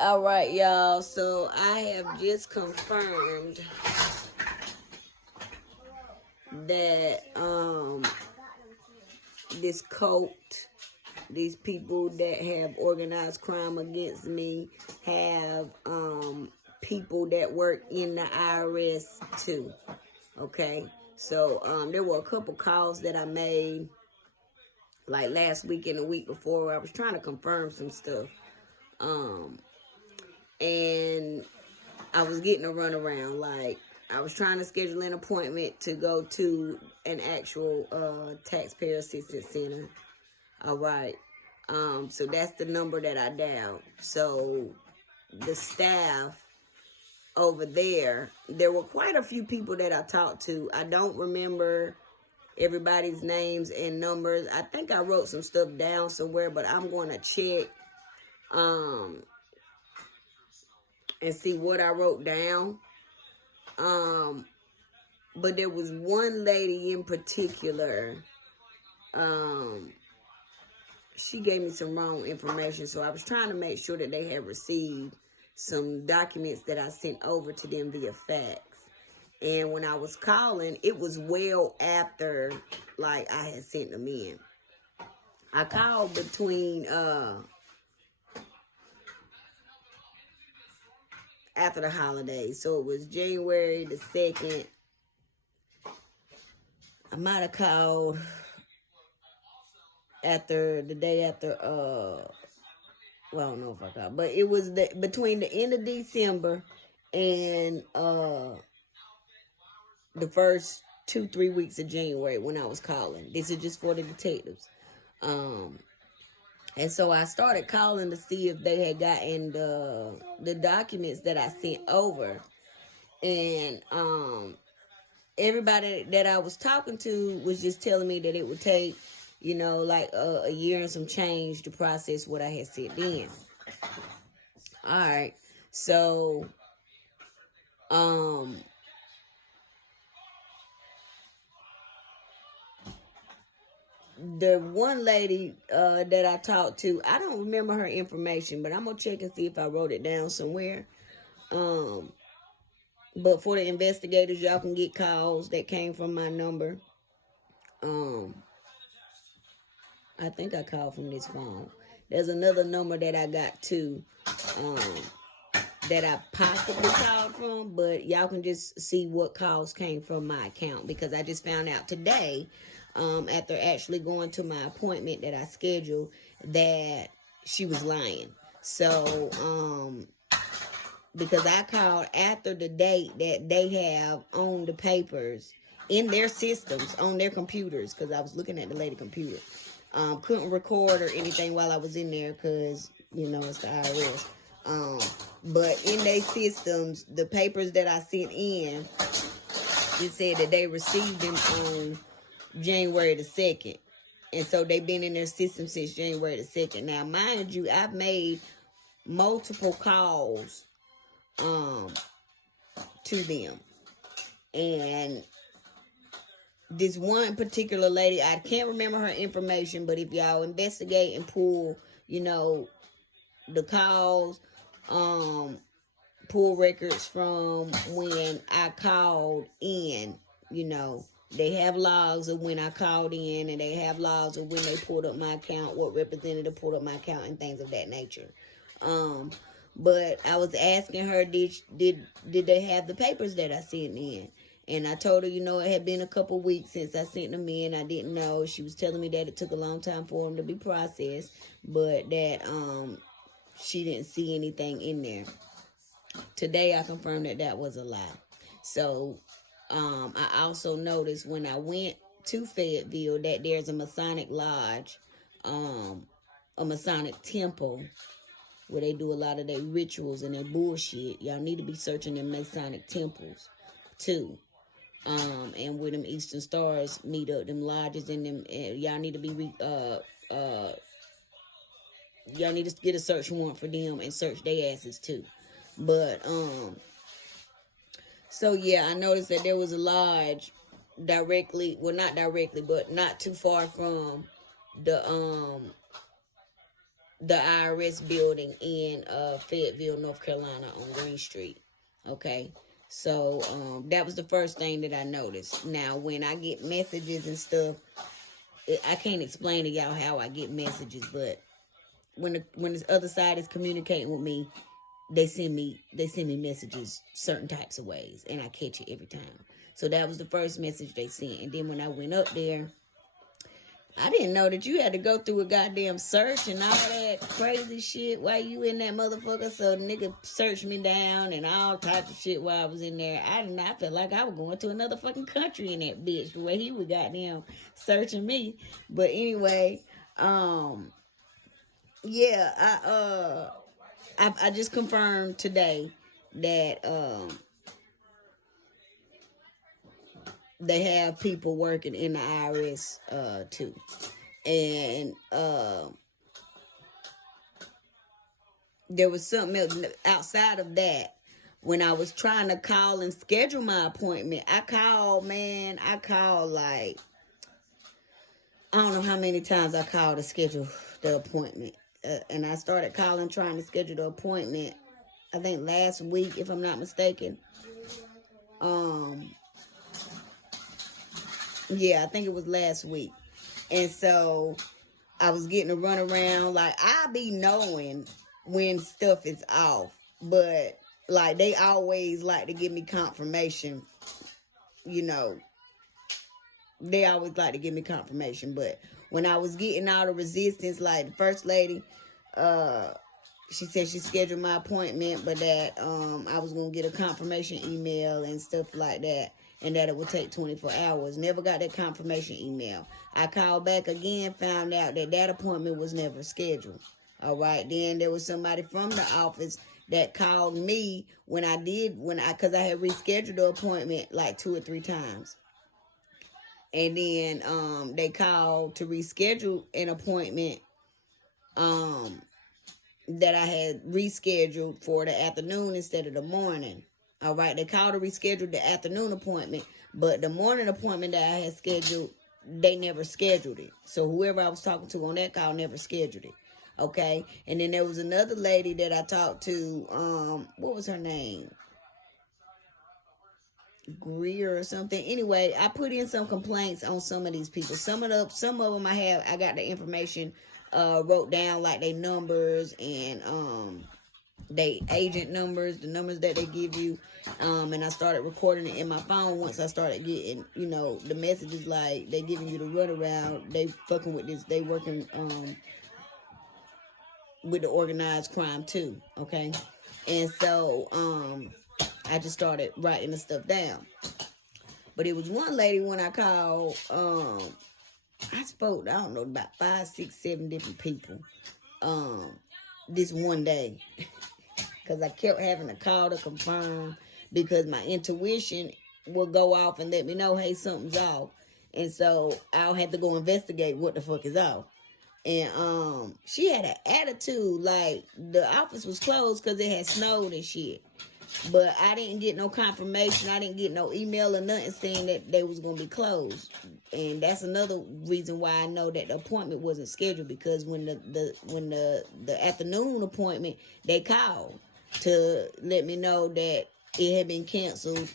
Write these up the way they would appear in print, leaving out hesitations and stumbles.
All right, y'all. So I have just confirmed that this cult, these people that have organized crime against me, have people that work in the IRS too. Okay, so there were a couple calls that I made like last week and the week before where I was trying to confirm some stuff. And I was getting a runaround. Like, I was trying to schedule an appointment to go to an actual taxpayer assistance center. All right. So that's the number that I dialed. So the staff over there were quite a few people that I talked to. I don't remember everybody's names and numbers. I think I wrote some stuff down somewhere, but I'm going to check and see what I wrote down. But there was one lady in particular. She gave me some wrong information, so I was trying to make sure that they had received some documents that I sent over to them via fax. And when I was calling, it was well after, like, I had sent them in. I called between after the holidays, so it was January the 2nd. I might have called after the day after well, I don't know if I called, but it was between the end of December and the first 2-3 weeks of January when I was calling. This is just for the detectives. And so I started calling to see if they had gotten the documents that I sent over. And everybody that I was talking to was just telling me that it would take, like a year and some change to process what I had sent in. All right. So, the one lady that I talked to, I don't remember her information, but I'm going to check and see if I wrote it down somewhere. But for the investigators, y'all can get calls that came from my number. I think I called from this phone. There's another number that I got too, that I possibly called from, but y'all can just see what calls came from my account, because I just found out today, after actually going to my appointment that I scheduled, that she was lying. So, because I called after the date that they have on the papers in their systems, on their computers, because I was looking at the lady computer. Couldn't record or anything while I was in there because, it's the IRS. But in their systems, the papers that I sent in, it said that they received them on January the 2nd. And so they've been in their system since January the 2nd. Now, mind you, I've made multiple calls to them. And this one particular lady, I can't remember her information, but if y'all investigate and pull, the calls, pull records from when I called in, they have logs of when I called in, and they have logs of when they pulled up my account, what representative pulled up my account, and things of that nature. But I was asking her, did they have the papers that I sent in? And I told her, it had been a couple weeks since I sent them in. I didn't know. She was telling me that it took a long time for them to be processed, but that she didn't see anything in there. Today, I confirmed that was a lie. So I also noticed when I went to Fayetteville that there's a Masonic lodge, a Masonic temple, where they do a lot of their rituals and their bullshit. Y'all need to be searching them Masonic temples too. And where them Eastern Stars meet up, them lodges and them, y'all need to be y'all need to get a search warrant for them and search their asses too. But so yeah, I noticed that there was a lodge directly, well, not directly, but not too far from the the IRS building in Fayetteville, North Carolina on Green Street. Okay. So that was the first thing that I noticed. Now, when I get messages and stuff, I can't explain to y'all how I get messages, but when the other side is communicating with me, they send me messages certain types of ways, and I catch it every time. So that was the first message they sent. And then when I went up there, I didn't know that you had to go through a goddamn search and all that crazy shit while you in that motherfucker. So the nigga searched me down and all types of shit while I was in there. I felt like I was going to another fucking country in that bitch, the way he was goddamn searching me. But anyway, yeah, I just confirmed today that they have people working in the IRS too. And there was something else outside of that. When I was trying to call and schedule my appointment, I called like, I don't know how many times I called to schedule the appointment. And I started calling trying to schedule the appointment, I think last week, if I'm not mistaken. Yeah, I think it was last week. And so I was getting a runaround. Like, I be knowing when stuff is off. But, like, they always like to give me confirmation. You know, they always like to give me confirmation. But when I was getting all the resistance, like, the first lady, she said she scheduled my appointment, but that I was going to get a confirmation email and stuff like that. And that it would take 24 hours. Never got that confirmation email. I called back again, found out that that appointment was never scheduled. All right. Then there was somebody from the office that called me because I had rescheduled the appointment like 2 or 3 times. And then they called to reschedule an appointment that I had rescheduled for the afternoon instead of the morning. All right, they called to reschedule the afternoon appointment, but the morning appointment that I had scheduled, they never scheduled it. So whoever I was talking to on that call never scheduled it. Okay, and then there was another lady that I talked to. What was her name? Greer or something. Anyway, I put in some complaints on some of these people. Some of them I got the information wrote down, like they numbers and they agent numbers, the numbers that they give you, and I started recording it in my phone. Once I started getting, the messages like they giving you the runaround, they fucking with this, they working with the organized crime too. Okay, and so I just started writing the stuff down. But it was one lady when I called, I spoke, I don't know, about 5, 6, 7 different people this one day. Because I kept having to call to confirm, because my intuition will go off and let me know, hey, something's off. And so I'll have to go investigate what the fuck is off. And she had an attitude like the office was closed because it had snowed and shit. But I didn't get no confirmation. I didn't get no email or nothing saying that they was going to be closed. And that's another reason why I know that the appointment wasn't scheduled, because when the afternoon appointment, they called to let me know that it had been canceled,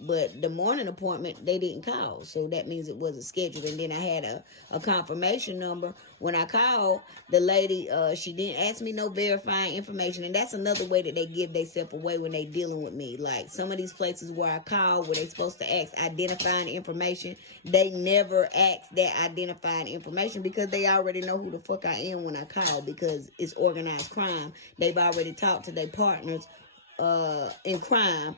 but the morning appointment, they didn't call. So that means it wasn't scheduled. And then I had a confirmation number. When I called, the lady, she didn't ask me no verifying information. And that's another way that they give themselves away when they dealing with me. Like some of these places where I call, where they supposed to ask identifying information, they never ask that identifying information because they already know who the fuck I am when I call, because it's organized crime. They've already talked to their partners in crime,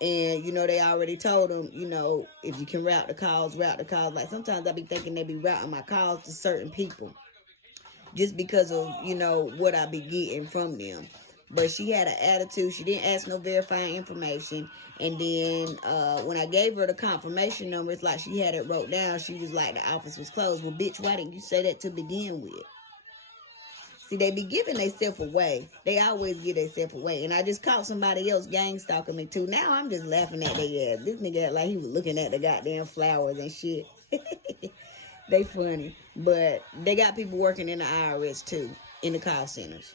and they already told them, if you can route the calls. Like sometimes I be thinking they be routing my calls to certain people just because of what I be getting from them. But she had an attitude. She didn't ask no verifying information. And then when I gave her the confirmation number, it's like she had it wrote down. She was like, the office was closed. Well, bitch, why didn't you say that to begin with? See, they be giving themselves away. They always give themselves away. And I just caught somebody else gang stalking me too. Now I'm just laughing at their ass. This nigga act like he was looking at the goddamn flowers and shit. They funny. But they got people working in the IRS too. in the call centers.